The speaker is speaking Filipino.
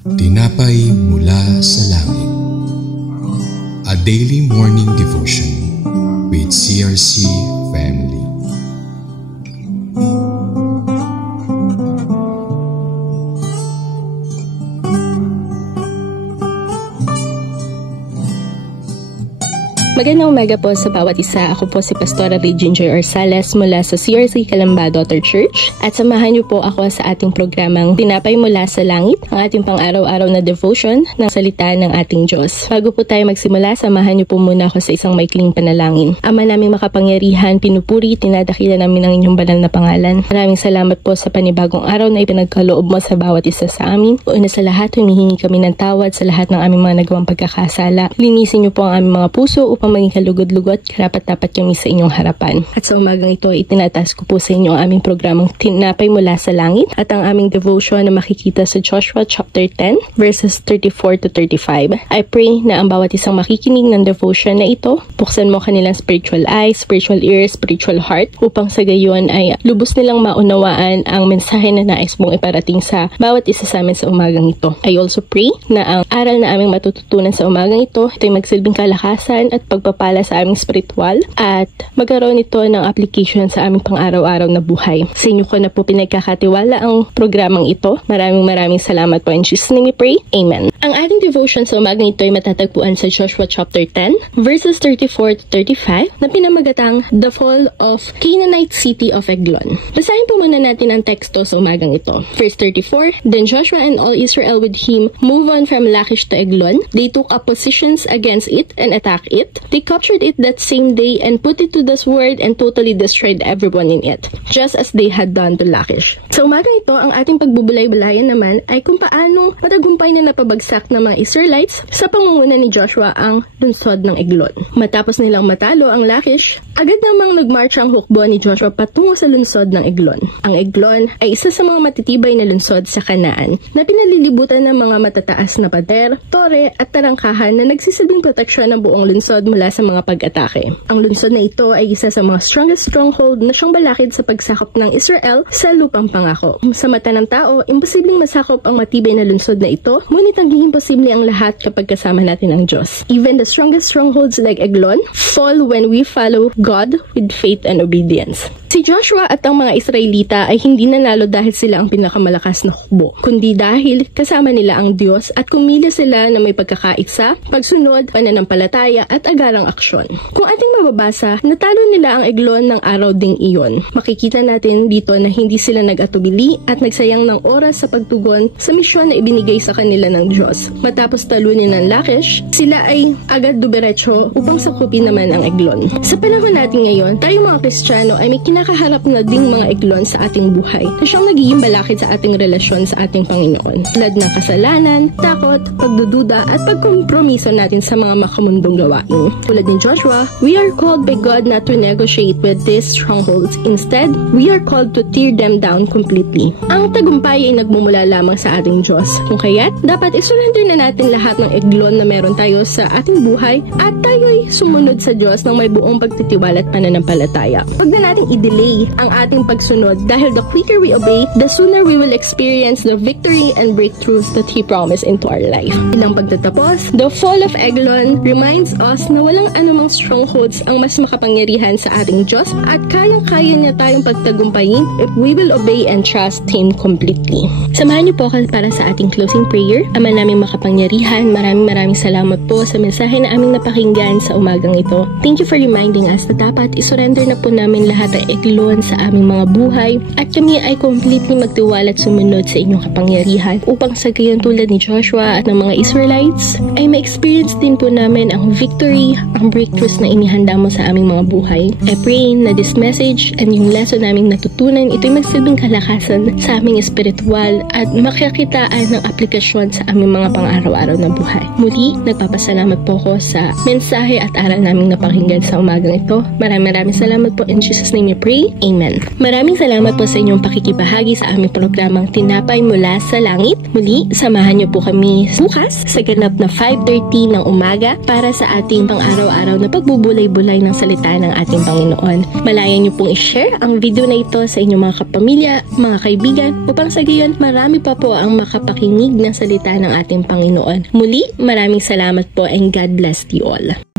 Tinapay mula sa langit. A daily morning devotion with CRC Family. Magandang umaga po sa bawat isa. Ako po si Pastora Regine Joy Orsales mula sa CRC Calamba Daughter Church. At samahan niyo po ako sa ating programang Tinapay Mula sa Langit, ang ating pang-araw-araw na devotion ng salita ng ating Diyos. Bago po tayo magsimula, samahan niyo po muna ako sa isang maikling panalangin. Ama naming makapangyarihan, pinupuri, tinadakila namin ang inyong banal na pangalan. Maraming salamat po sa panibagong araw na ipinagkaloob mo sa bawat isa sa amin. Una sa lahat, humihingi kami ng tawad sa lahat ng aming mga nagawang pagkakasala. Linisin niyo po ang aming mga puso upang maging kalugod-lugod, karapat-dapat kami sa inyong harapan. At sa umagang ito, itinataas ko po sa inyo ang aming programang Tinapay Mula sa Langit at ang aming devotion na makikita sa Joshua chapter 10 verses 34 to 35. I pray na ang bawat isang makikinig ng devotion na ito, buksan mo kanilang spiritual eyes, spiritual ears, spiritual heart, upang sa gayon ay lubos nilang maunawaan ang mensahe na nais mong iparating sa bawat isa sa amin sa umagang ito. I also pray na ang aral na aming matututunan sa umagang ito ay magsilbing kalakasan at pagpapala sa aming spiritual at magkaroon ito ng application sa aming pang-araw-araw na buhay. Sa inyo ko na po pinagkakatiwala ang programang ito. Maraming salamat po. In Jesus' name we pray. Amen. Ang ating devotion sa umagang ito ay matatagpuan sa Joshua chapter 10 verses 34 to 35 na pinamagatang The Fall of Canaanite City of Eglon. Basahin po muna natin ang teksto sa umagang ito. Verse 34, Then Joshua and all Israel with him move on from Lachish to Eglon. They took up positions against it and attacked it. They captured it that same day and put it to the sword and totally destroyed everyone in it, just as they had done to Lachish. Sa umaga ito, ang ating pagbubulay-bulayan naman ay kung paano matagumpay na napabagsak ng mga Israelites sa pangunguna ni Joshua ang lungsod ng Eglon. Matapos nilang matalo ang Lachish, agad namang nagmarch ang hukbo ni Joshua patungo sa lungsod ng Eglon. Ang Eglon ay isa sa mga matitibay na lungsod sa Kanaan na pinalilibutan ng mga matataas na pader, tore at tarangkahan na nagsisilbing proteksyon ng buong lungsod mula sa mga pag-atake. Ang lungsod na ito ay isa sa mga strongest stronghold na siyang balakid sa pagsakop ng Israel sa lupang pangako. Sa mata ng tao, imposibleng masakop ang matibay na lungsod na ito, ngunit naging imposible ang lahat kapag kasama natin ang Diyos. Even the strongest strongholds like Eglon fall when we follow God with faith and obedience. Si Joshua at ang mga Israelita ay hindi nanalo dahil sila ang pinakamalakas na hukbo, kundi dahil kasama nila ang Diyos at kumila sila na may pagkakaisa, pagsunod, pananampalataya at agarang aksyon. Kung ating mababasa, natalo nila ang Eglon ng araw ding iyon. Makikita natin dito na hindi sila nag-atubili at nagsayang ng oras sa pagtugon sa misyon na ibinigay sa kanila ng Diyos. Matapos talunin ng Lachish, sila ay agad dumiretso upang sakupin naman ang Eglon. Sa panahon natin ngayon, tayo mga Kristiyano ay may nakaharap na ding mga Eglon sa ating buhay na siyang nagiging balakid sa ating relasyon sa ating Panginoon. Tulad ng kasalanan, takot, pagdududa at pagkompromiso natin sa mga makamundong gawain. Tulad ni Joshua, we are called by God not to negotiate with these strongholds. Instead, we are called to tear them down completely. Ang tagumpay ay nagmumula lamang sa ating Diyos. Kung kaya't, dapat isurrender na natin lahat ng Eglon na meron tayo sa ating buhay at tayo'y sumunod sa Diyos ng may buong pagtitiwala at pananampalataya. Huwag na natin delay ang ating pagsunod dahil the quicker we obey, the sooner we will experience the victory and breakthroughs that He promised into our life. Bilang pagtatapos, the fall of Eglon reminds us na walang anumang strongholds ang mas makapangyarihan sa ating Diyos at kayang-kaya niya tayong pagtagumpayin if we will obey and trust Him completely. Samahan niyo po ako para sa ating closing prayer. Ama naming makapangyarihan, maraming salamat po sa mensahe na aming napakinggan sa umagang ito. Thank you for reminding us na dapat isurrender na po namin lahat ang Eglon sa aming mga buhay at kami ay completely magtiwala at sumunod sa inyong kapangyarihan upang sa gayon tulad ni Joshua at ng mga Israelites ay ma-experience din po namin ang victory, ang breakthroughs na inihanda mo sa aming mga buhay. I pray na this message and yung lesson naming natutunan ito'y magsilbing kalakasan sa aming espiritual at makakitaan ng aplikasyon sa aming mga pang-araw-araw na buhay. Muli, nagpapasalamat po ko sa mensahe at aral naming napakinggan sa umagang ito. Maraming salamat po. In Jesus' name we pray. Amen. Maraming salamat po sa inyong pakikibahagi sa aming programang Tinapay Mula sa Langit. Muli, samahan niyo po kami bukas sa ganap na 5:30 ng umaga para sa ating pang-araw-araw na pagbubulay-bulay ng salita ng ating Panginoon. Malayan niyo pong i-share ang video na ito sa inyong mga kapamilya, mga kaibigan, upang sa gayon marami pa po ang makapakinig ng salita ng ating Panginoon. Muli, maraming salamat po and God bless you all.